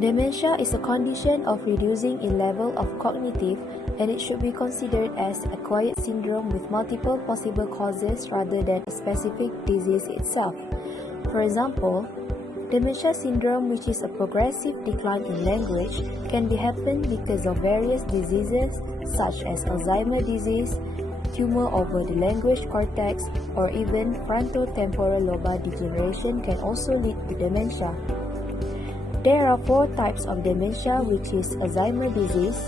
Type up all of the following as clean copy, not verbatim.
Dementia is a condition of reducing in level of cognitive, and it should be considered as acquired syndrome with multiple possible causes rather than a specific disease itself. For example, dementia syndrome, which is a progressive decline in language, can be happen because of various diseases such as Alzheimer's disease, tumor over the language cortex, or even frontotemporal lobar degeneration can also lead to dementia. There are 4 types of dementia, which is Alzheimer's disease,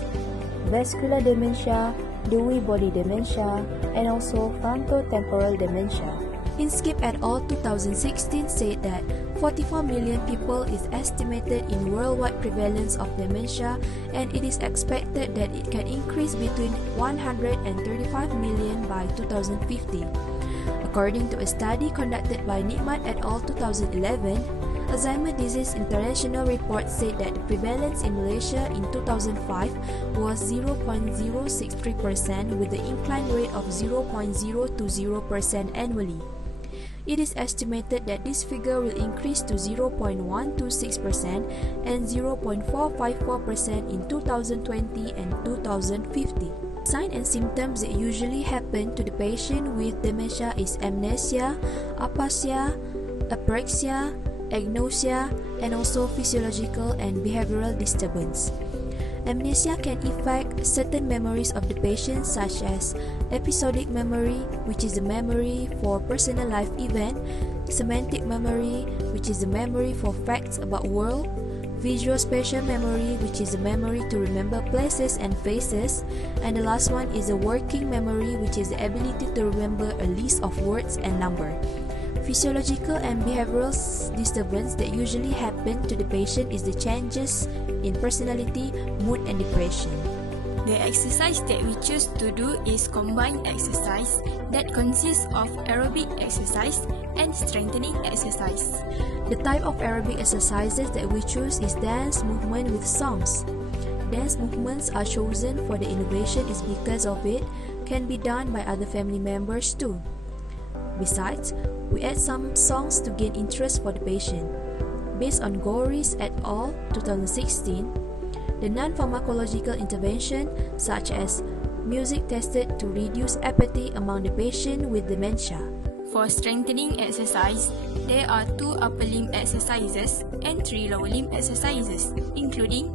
vascular dementia, Lewy body dementia, and also frontotemporal dementia. Inskip et al. 2016 said that 44 million people is estimated in worldwide prevalence of dementia, and it is expected that it can increase between 135 million by 2050. According to a study conducted by Nitman et al. 2011, Alzheimer's Disease International report said that the prevalence in Malaysia in 2005 was 0.063% with the incline rate of 0.020% annually. It is estimated that this figure will increase to 0.126% and 0.454% in 2020 and 2050. Signs and symptoms that usually happen to the patient with dementia is amnesia, apasia, apraxia, agnosia, and also physiological and behavioral disturbance. Amnesia can affect certain memories of the patient, such as episodic memory, which is the memory for personal life event, semantic memory, which is the memory for facts about world, visual-spatial memory, which is the memory to remember places and faces, and the last one is the working memory, which is the ability to remember a list of words and number. Physiological and behavioral disturbance that usually happen to the patient is the changes in personality, mood, and depression. The exercise that we choose to do is combined exercise that consists of aerobic exercise and strengthening exercise. The type of aerobic exercises that we choose is dance movement with songs. Dance movements are chosen for the innovation is because of it can be done by other family members too. Besides, we add some songs to gain interest for the patient. Based on Goris et al. 2016, the non-pharmacological intervention such as music tested to reduce apathy among the patient with dementia. For strengthening exercise, there are 2 upper limb exercises and 3 lower limb exercises, including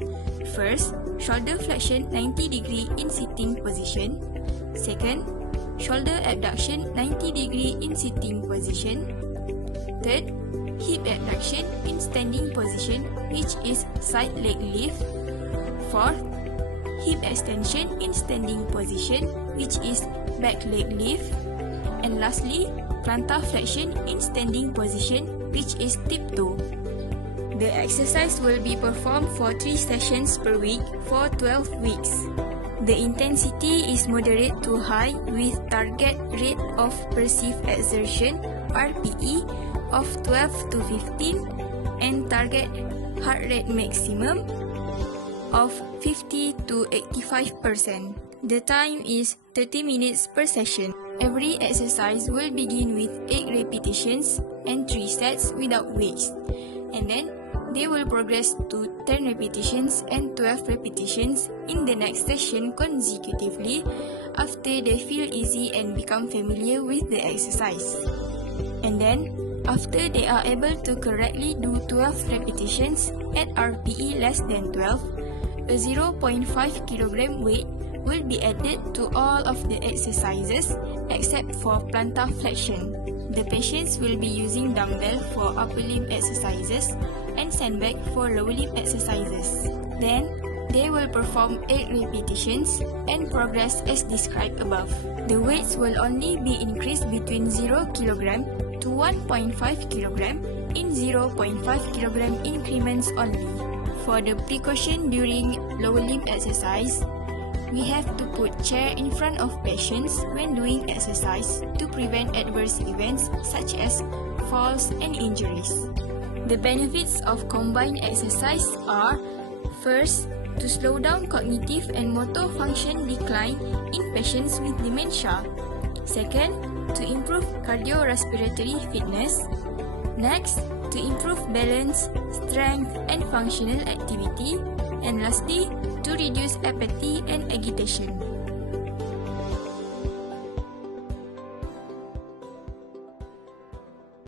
first, shoulder flexion 90 degree in sitting position. Second, shoulder abduction 90 degree in sitting position. Third, hip abduction in standing position, which is side leg lift. Fourth, hip extension in standing position, which is back leg lift. And lastly, plantar flexion in standing position, which is tiptoe. The exercise will be performed for 3 sessions per week for 12 weeks. The intensity is moderate to high with target rate of perceived exertion (RPE) of 12 to 15 and target heart rate maximum of 50 to 85%. The time is 30 minutes per session. Every exercise will begin with 8 repetitions and 3 sets without weights, and then they will progress to 10 repetitions and 12 repetitions in the next session consecutively after they feel easy and become familiar with the exercise. And then, after they are able to correctly do 12 repetitions at RPE less than 12, a 0.5 kg weight will be added to all of the exercises except for plantar flexion. The patients will be using dumbbell for upper limb exercises and sandbag for lower limb exercises. Then, they will perform 8 repetitions and progress as described above. The weights will only be increased between 0 kg to 1.5 kg in 0.5 kg increments only. For the precaution during lower limb exercise, we have to put chair in front of patients when doing exercise to prevent adverse events such as falls and injuries. The benefits of combined exercise are: first, to slow down cognitive and motor function decline in patients with dementia. Second, to improve cardiorespiratory fitness. Next, to improve balance, strength, and functional activity, and lastly, to reduce apathy and agitation.